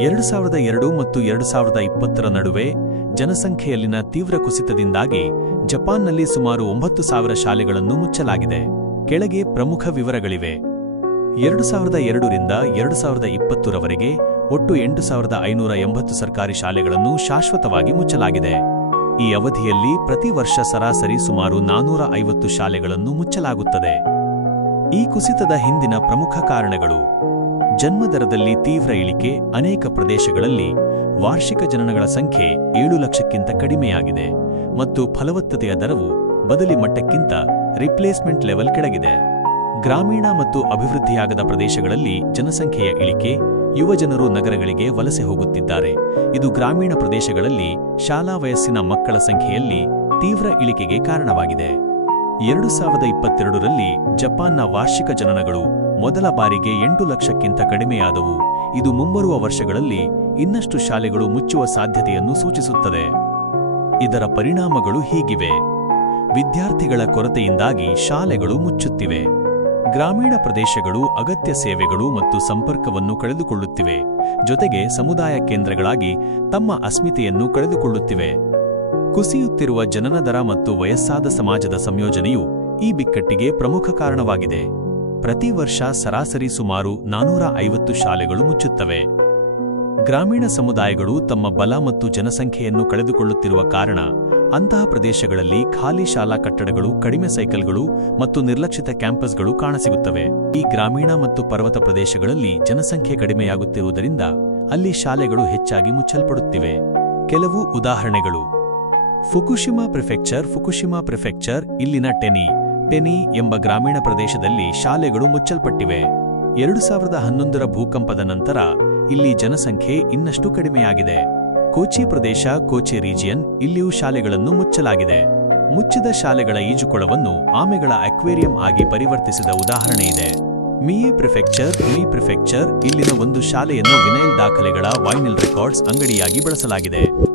ಎರಡು ಸಾವಿರದ ಎರಡು ಮತ್ತು ಎರಡು ಸಾವಿರದ ಇಪ್ಪತ್ತರ ನಡುವೆ ಜನಸಂಖ್ಯೆಯಲ್ಲಿನ ತೀವ್ರ ಕುಸಿತದಿಂದಾಗಿ ಜಪಾನ್ನಲ್ಲಿ ಸುಮಾರು ಒಂಬತ್ತು ಸಾವಿರ ಶಾಲೆಗಳನ್ನು ಮುಚ್ಚಲಾಗಿದೆ. ಕೆಳಗೆ ಪ್ರಮುಖ ವಿವರಗಳಿವೆ. ಎರಡು ಸಾವಿರದ ಎರಡರಿಂದ ಎರಡು ಸಾವಿರದ ಇಪ್ಪತ್ತರವರೆಗೆ ಒಟ್ಟು ಎಂಟು ಸಾವಿರದ ಐನೂರ ಎಂಬತ್ತು ಸರ್ಕಾರಿ ಶಾಲೆಗಳನ್ನು ಶಾಶ್ವತವಾಗಿ ಮುಚ್ಚಲಾಗಿದೆ. ಈ ಅವಧಿಯಲ್ಲಿ ಪ್ರತಿ ವರ್ಷ ಸರಾಸರಿ ಸುಮಾರು ನಾನೂರ ಐವತ್ತು ಶಾಲೆಗಳನ್ನು ಮುಚ್ಚಲಾಗುತ್ತದೆ. ಈ ಕುಸಿತದ ಹಿಂದಿನ ಪ್ರಮುಖ ಕಾರಣಗಳು ಜನ್ಮದರದಲ್ಲಿ ತೀವ್ರ ಇಳಿಕೆ ಅನೇಕ ಪ್ರದೇಶಗಳಲ್ಲಿ ವಾರ್ಷಿಕ ಜನನಗಳ ಸಂಖ್ಯೆ ಏಳು ಲಕ್ಷಕ್ಕಿಂತ ಕಡಿಮೆಯಾಗಿದೆ ಮತ್ತು ಫಲವತ್ತತೆಯ ದರವು ಬದಲಿ ಮಟ್ಟಕ್ಕಿಂತ ರಿಪ್ಲೇಸ್ಮೆಂಟ್ ಲೆವೆಲ್ ಕೆಳಗಿದೆ. ಗ್ರಾಮೀಣ ಮತ್ತು ಅಭಿವೃದ್ಧಿಯಾಗದ ಪ್ರದೇಶಗಳಲ್ಲಿ ಜನಸಂಖ್ಯೆಯ ಇಳಿಕೆ ಯುವಜನರು ನಗರಗಳಿಗೆ ವಲಸೆ ಹೋಗುತ್ತಿದ್ದಾರೆ. ಇದು ಗ್ರಾಮೀಣ ಪ್ರದೇಶಗಳಲ್ಲಿ ಶಾಲಾ ವಯಸ್ಸಿನ ಮಕ್ಕಳ ಸಂಖ್ಯೆಯಲ್ಲಿ ತೀವ್ರ ಇಳಿಕೆಗೆ ಕಾರಣವಾಗಿದೆ. ಎರಡು ಸಾವಿರದ ಇಪ್ಪತ್ತೆರಡರಲ್ಲಿ ಜಪಾನ್ನ ವಾರ್ಷಿಕ ಜನನಗಳು ಮೊದಲ ಬಾರಿಗೆ ಎಂಟು ಲಕ್ಷಕ್ಕಿಂತ ಕಡಿಮೆಯಾದವು. ಇದು ಮುಂಬರುವ ವರ್ಷಗಳಲ್ಲಿ ಇನ್ನಷ್ಟು ಶಾಲೆಗಳು ಮುಚ್ಚುವ ಸಾಧ್ಯತೆಯನ್ನು ಸೂಚಿಸುತ್ತದೆ. ಇದರ ಪರಿಣಾಮಗಳು ಹೀಗಿವೆ. ವಿದ್ಯಾರ್ಥಿಗಳ ಕೊರತೆಯಿಂದಾಗಿ ಶಾಲೆಗಳು ಮುಚ್ಚುತ್ತಿವೆ. ಗ್ರಾಮೀಣ ಪ್ರದೇಶಗಳು ಅಗತ್ಯ ಸೇವೆಗಳು ಮತ್ತು ಸಂಪರ್ಕವನ್ನು ಕಳೆದುಕೊಳ್ಳುತ್ತಿವೆ. ಜೊತೆಗೆ ಸಮುದಾಯ ಕೇಂದ್ರಗಳಾಗಿ ತಮ್ಮ ಅಸ್ಮಿತೆಯನ್ನು ಕಳೆದುಕೊಳ್ಳುತ್ತಿವೆ. ಕುಸಿಯುತ್ತಿರುವ ಜನನ ದರ ಮತ್ತು ವಯಸ್ಸಾದ ಸಮಾಜದ ಸಂಯೋಜನೆಯು ಈ ಬಿಕ್ಕಟ್ಟಿಗೆ ಪ್ರಮುಖ ಕಾರಣವಾಗಿದೆ. ಪ್ರತಿ ವರ್ಷ ಸರಾಸರಿ ಸುಮಾರು ನಾನೂರ ಐವತ್ತು ಶಾಲೆಗಳು ಮುಚ್ಚುತ್ತವೆ. ಗ್ರಾಮೀಣ ಸಮುದಾಯಗಳು ತಮ್ಮ ಬಲ ಮತ್ತು ಜನಸಂಖ್ಯೆಯನ್ನು ಕಳೆದುಕೊಳ್ಳುತ್ತಿರುವ ಕಾರಣ ಅಂತಹ ಪ್ರದೇಶಗಳಲ್ಲಿ ಖಾಲಿ ಶಾಲಾ ಕಟ್ಟಡಗಳು, ಕಡಿಮೆ ಸೈಕಲ್ಗಳು ಮತ್ತು ನಿರ್ಲಕ್ಷಿತ ಕ್ಯಾಂಪಸ್ಗಳು ಕಾಣಸಿಗುತ್ತವೆ. ಈ ಗ್ರಾಮೀಣ ಮತ್ತು ಪರ್ವತ ಪ್ರದೇಶಗಳಲ್ಲಿ ಜನಸಂಖ್ಯೆ ಕಡಿಮೆಯಾಗುತ್ತಿರುವುದರಿಂದ ಅಲ್ಲಿ ಶಾಲೆಗಳು ಹೆಚ್ಚಾಗಿ ಮುಚ್ಚಲ್ಪಡುತ್ತಿವೆ. ಕೆಲವು ಉದಾಹರಣೆಗಳು. ಫುಕುಶಿಮಾ ಪ್ರಿಫೆಕ್ಚರ್ ಫುಕುಶಿಮಾ ಪ್ರಿಫೆಕ್ಚರ್, ಇಲ್ಲಿನ ಟೆನಿ. ಟೆನಿ ಎಂಬ ಗ್ರಾಮೀಣ ಪ್ರದೇಶದಲ್ಲಿ ಶಾಲೆಗಳು ಮುಚ್ಚಲ್ಪಟ್ಟಿವೆ. ಎರಡು ಸಾವಿರದ ಹನ್ನೊಂದರ ಭೂಕಂಪದ ನಂತರ ಇಲ್ಲಿ ಜನಸಂಖ್ಯೆ ಇನ್ನಷ್ಟು ಕಡಿಮೆಯಾಗಿದೆ. ಕೋಚಿ ಪ್ರದೇಶ ಕೋಚಿ ರೀಜಿಯನ್ ಇಲ್ಲಿಯೂ ಶಾಲೆಗಳನ್ನು ಮುಚ್ಚಲಾಗಿದೆ. ಮುಚ್ಚಿದ ಶಾಲೆಗಳ ಈಜುಕೊಳವನ್ನು ಆಮೆಗಳ ಅಕ್ವೇರಿಯಂ ಆಗಿ ಪರಿವರ್ತಿಸಿದ ಉದಾಹರಣೆಯಿದೆ. ಮಿಯೆ ಪ್ರಿಫೆಕ್ಚರ್ ಮಿ ಪ್ರಿಫೆಕ್ಚರ್ ಇಲ್ಲಿನ ಒಂದು ಶಾಲೆಯನ್ನು ವಿನೈಲ್ ದಾಖಲೆಗಳ ವೈನಿಲ್ ರೆಕಾರ್ಡ್ಸ್ ಅಂಗಡಿಯಾಗಿ ಬಳಸಲಾಗಿದೆ.